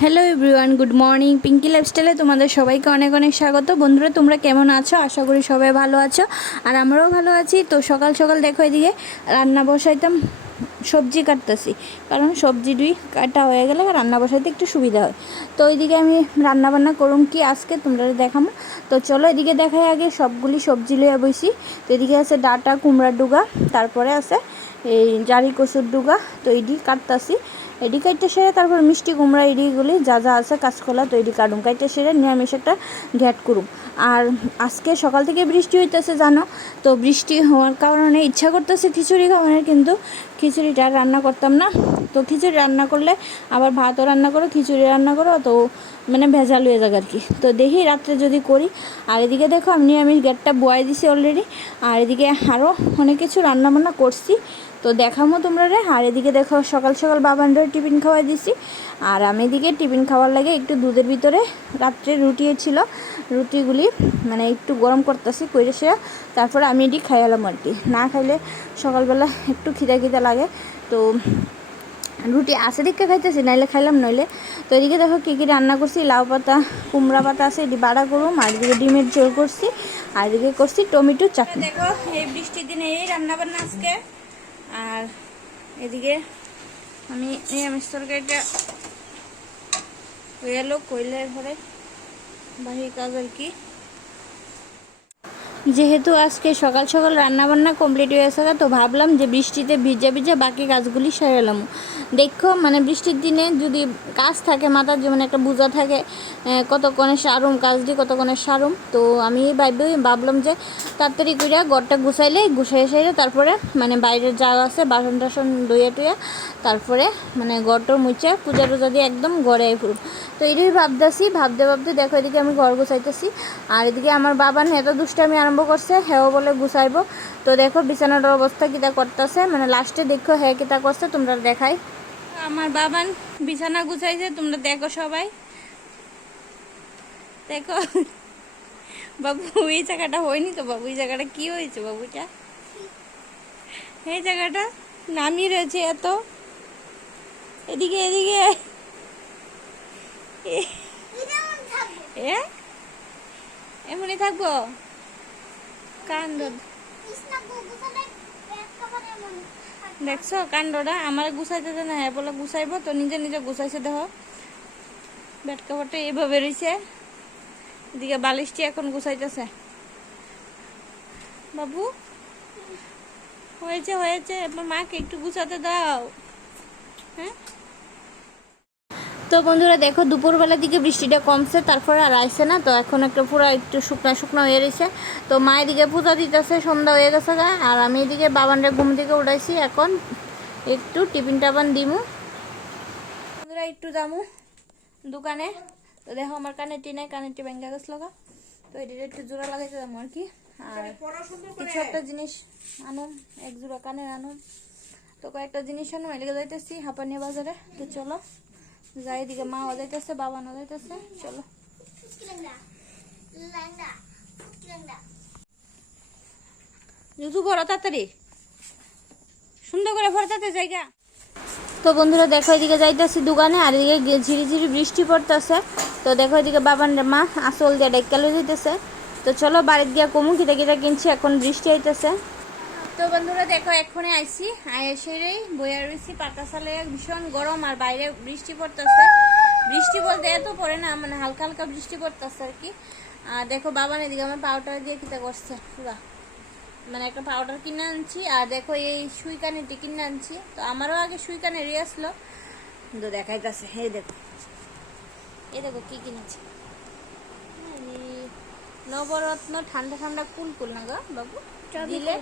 Hello everyone good morning Pinky লাইফস্টাইলে তোমাদের সবাইকে অনেক অনেক স্বাগত। বন্ধুরা, তোমরা কেমন আছো? আশা করি সবাই ভালো আছো। আর আমরাও ভালো আছি। তো সকাল সকাল দেখো এদিকে রান্না বসাইতাম, সবজি কাটতেছি। কারণ সবজি দুই কাটা হয়ে গেলে রান্না বসাইতে একটু সুবিধা হয়। তো ওইদিকে আমি রান্না বান্না করুম কি আজকে তোমরা দেখাবো তো চলো এদিকে দেখাই আগে সবগুলি সবজি লইয়া বইছি। তো এদিকে আছে ডাটা, কুমড়ার ডুগা, তারপরে আছে এই জারি কচুর ডুগা। তো এইটি কাটতাছি। এডি কাইটে সেরে, তারপর মিষ্টি কুমড়া এডিগুলি যা যা আছে, কাঁচকলা তো এডি কাটুম কাইটে সেরে নিরামিষ একটা ঘ্যাট করুম আর আজকে সকাল থেকে বৃষ্টি হইতেছে, জানো? তো বৃষ্টি হওয়ার কারণে ইচ্ছা করতেছে খিচুড়ি খাওয়ানোর, কিন্তু খিচুড়িটা রান্না করতাম না। তো খিচুড়ি রান্না করলে আবার ভাতও রান্না করো খিচুড়ি রান্না করো, তো মানে ভেজাল হয়ে যাক আর কি। তো দেখি রাত্রে যদি করি। আর এদিকে দেখো, আমি নিরামিষ গ্যাটটা বয়াই দিছি অলরেডি আর এদিকে আরও অনেক কিছু রান্না বান্না করছি। তো দেখামো তোমরা রে। আর এদিকে দেখো, সকাল সকাল বাবানরে টিফিন খাওয়াই দিছি। আর আমি এদিকে টিফিন খাওয়ার লাগে একটু দুধের ভিতরে রাত্রে রুটি ছিল। রুটিগুলি মানে একটু গরম করতেছি কইরে সে তারপরে আমি এটি খাইলাম আর কি। না খাইলে সকালবেলা একটু খিদা খিদা লাগে। তো রুটি আছে দিকে খাইতেছি, নাইলে খাইলাম, নইলে। তো এদিকে দেখো কী কী রান্না করছি, লাউ পাতা, কুমড়া পাতা আছে, এটি বাড়া করুম আর এদিকে ডিমের ঝোল করছি, আর এদিকে করছি টমেটো চাটনি। দেখো, এই বৃষ্টির দিনে এই রান্না বান্না আজকে। আর এদিকে আমি নিরামিষ তরকারিটা হয়ে গেল কইলের ঘরে বাহি কাজ আর কি। যেহেতু আজকে সকাল সকাল রান্না বান্না কমপ্লিট হয়ে গেছে তো ভাবলাম যে বৃষ্টিতে ভিজে ভিজে বাকি কাজগুলি সেরেলাম দেখো মানে বৃষ্টির দিনে যদি কাজ থাকে, মাথার যেমন একটা বোঝা থাকে কতক্ষণে সারুম কাজ দিয়ে কতক্ষণে সারুম, তো আমি ভাববে ভাবলাম যে তাড়াতাড়ি করিয়া ঘরটা গুছাইলে গুছাই সাইলে তারপরে মানে বাইরের যা আছে, বাসন টাসন ধুয়ে টুয়ে তারপরে মানে ঘরটা মুছে পূজা টুজা দিয়ে একদম ঘরে ফুরুম তো এটাই ভাবতেছি, ভাবতে ভাবতে দেখো এদিকে আমি ঘর গুছাইতেছি, আর এদিকে আমার বাবা এত দুষ্টামি আরম্ভ করছে হেও বলে গুছাইব তো দেখো বিছানাটার অবস্থা কিতা করতেছে মানে লাস্টে দেখো হে কিতা করছে তোমরা দেখাই। আমার বাবান বিছানা গুছাইছে তোমরা দেখো সবাই। দেখো। বাবু, এই জায়গাটা হয়নি তো বাবু? এই জায়গাটা কি হয়েছে বাবুটা? এই জায়গাটা নামি রয়েছে এত। এদিকে এদিকে। এ- এ এমনই থাকব? কাণ্ড দেখছ কাণ্ডটা? আমার গুছাইতে দে না হ্যাঁ বলে গুছাইবো তো নিজে নিজে গুছাইছে দেখো। বেড কাভারটা এইভাবে রয়েছে এদিকে বালিশটি এখন গুছাইতেছে। বাবু? হয়েছে হয়েছে এবার মাকে একটু গুছাতে দাও। হ্যাঁ? তো বন্ধুরা দেখো দুপুরবেলার দিকে বৃষ্টিটা কমছে তারপরে আর আসছে না তো এখন একটা পুরো একটু শুকনো শুকনো হয়ে রয়েছে। তো মা এদিকে পূজা দিতেছে সন্ধ্যা হয়ে গেছে গা আর আমি এদিকে বাবানরে ঘুম থেকে উঠাইছি এখন একটু টিফিন টাবান দিমু। বন্ধুরা একটু যামু দোকানে। তো দেখো আমার কানে টি নাই কানের টি ব্যাঙ্গা গেছ লগা তো এটা একটু জোড়া লাগাইতে যাব আর কি। আর কিছু একটা জিনিস আনুম এক জোড়া কানের আনুম। তো কয়েকটা জিনিস আনুম এদিকে যাইতেছি হাঁপানিয়া বাজারে। তো চলো। যাই এদিকে মা যাইতেছে, বাবা না চলো। সুন্দর করে ভরে তাতে জায়গা। তো বন্ধুরা, দেখো এদিকে যাইতেছি দোকানে, আর এদিকে গিয়ে ঝিরি ঝিরি বৃষ্টি পড়তেছে। তো দেখো এদিকে বাবান মা আসল দিয়ে ডেকালো দিতেছে তো চলো বাড়ির গিয়া কমু, কিটা কিটা কিনছি, এখন বৃষ্টি আইতেছে। তো বন্ধুরা দেখো এখনই আইছি আই এসেই বইয়া রয়েছি পাতা সালে ভীষণ গরম আর বাইরে বৃষ্টি পড়তেছে। বৃষ্টি বলতে এত পড়ে না মানে হালকা হালকা বৃষ্টি পড়তেছে আর কি। আর দেখো বাবা এদিকে আমার পাউডার দিয়ে কিতা করছে পুরা মানে একটা পাউডার কিনে আনছি আর দেখো এই সুই কানেরটি কিনে আনছি। তো আমারও আগে সুই কানের ইয়ে আসলো। তো দেখাইতেছে এই দেখো। এই দেখো কি কিনেছি। নবরত্ন ঠান্ডা ঠান্ডা কুল কুল না গো বাবু? দিলে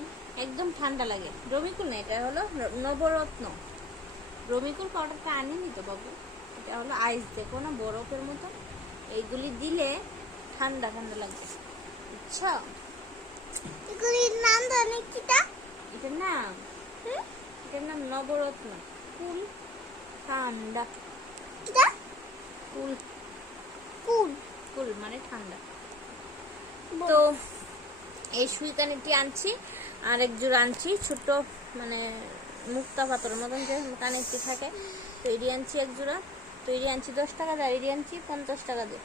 একদম ঠান্ডা লাগে। রমিকুল না এটা হলো নবরত্ন। রমিকুল পাউডারটা আনিনি তো বাবু। এটা হলো আইস দেখো না বরফের মতো। এইগুলি দিলে ঠান্ডা ঠান্ডা লাগবে বুঝছ? এটার নাম? এটার নাম নবরত্ন। কুল ঠান্ডা। কুল কুল মানে ঠান্ডা। তো এই সুইকানিটি আনছি। আর এক জোড়া আনছি ছোট মানে মুক্তা পাতর মতন যে কানেরটি থাকে। তো এটি আনছি এক জোড়া। তৈরি আনছি দশ টাকা দিয়ে এড়ি আনছি পঞ্চাশ টাকা দিয়ে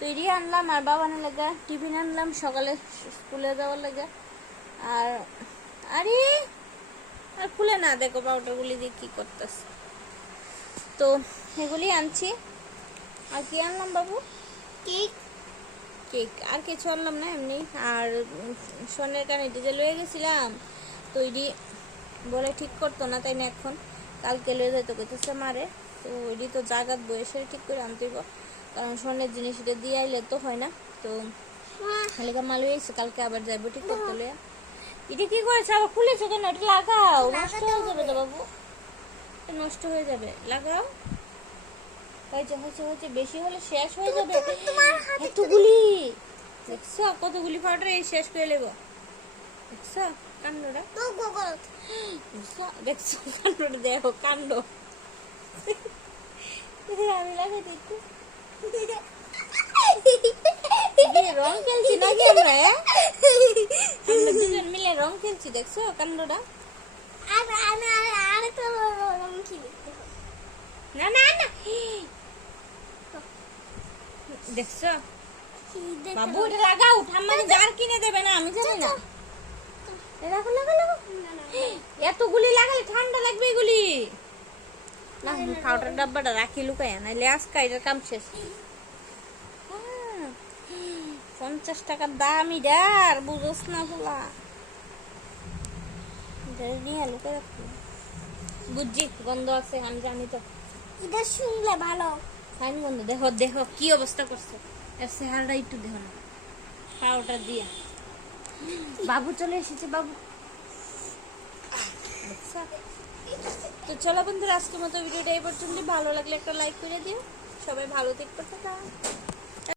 তৈরি আনলাম, আর বাবা বাবানের লেগে টিফিন আনলাম সকালে স্কুলে যাওয়ার লেগে। আর, আরে, আর খুলে না, দেখো পাউডারগুলি দিয়ে কী করতেছে। তো, এগুলি আনছি। আর কি আনলাম বাবু? কেক। কেক, আর কিছু আনলাম না এমনি। আর সোনের কানে ডিজে লয়ে গেছিলাম তৈরি বলে ঠিক করতো না, তাই না এখন? কালকে লয়ে যেতে কইতেছে মারে, তো ওইটি তো জাগাত বয়সে ঠিক করে আনতেই কারণ সোনের জিনিস এটা দিয়ে আইলে তো হয় না, তো হালিকা মাল হয়েছে কালকে আবার যাইবো ঠিক করতে লইয়া। এটা কি করেছে? আবার খুলেছো কেন? এটা লাগাও, নষ্ট হয়ে যাবে তো বাবু। নষ্ট হয়ে যাবে। লাগাও। হয়েছে হয়েছে হয়েছে বেশি হলে শেষ হয়ে যাবে। এতগুলি দেখছ কতগুলি পাউডার এই শেষ করে নেব। দেখছ গোগল দেখছ কাণ্ডটা দেখো কাণ্ড। আমি লাগাই দেখি রং খেলছি নাকি আমরা হ্যাঁ? আমরা দুজন মিলে রং খেলছি দেখছ কাণ্ডটা? আর আর আর আর তো রং কি না না না। দেখছ? বাবু এটা লাগাও। জার কিনে দেবে না আমি জানি না। এ রাখো লাগো লাগো এতগুলি লাগালে ঠান্ডা লাগবে এগুলি। না পাউডার ডাব্বাটা রাখি লুকাই নাইলে আজকে এটার কাম শেষ। পঞ্চাশ টাকার দাম ইডার বুঝোস না বলা নিয়ে লুকাই রাখি। বুঝছি গন্ধ আছে আমি জানি তো। এটা শুনলে ভালো। ফাইন বন্ধু। দেখো দেখো কি অবস্থা করছে এর চেহারাটা একটু দেখো না দিয়ে। বাবু চলে এসেছে, বাবু। আচ্ছা। তো চলো বন্ধুরা, আজকের মতো ভিডিওটা এই পর্যন্ত ভালো লাগলে একটা লাইক করে দিও। সবাই ভালো দেখতে থাকা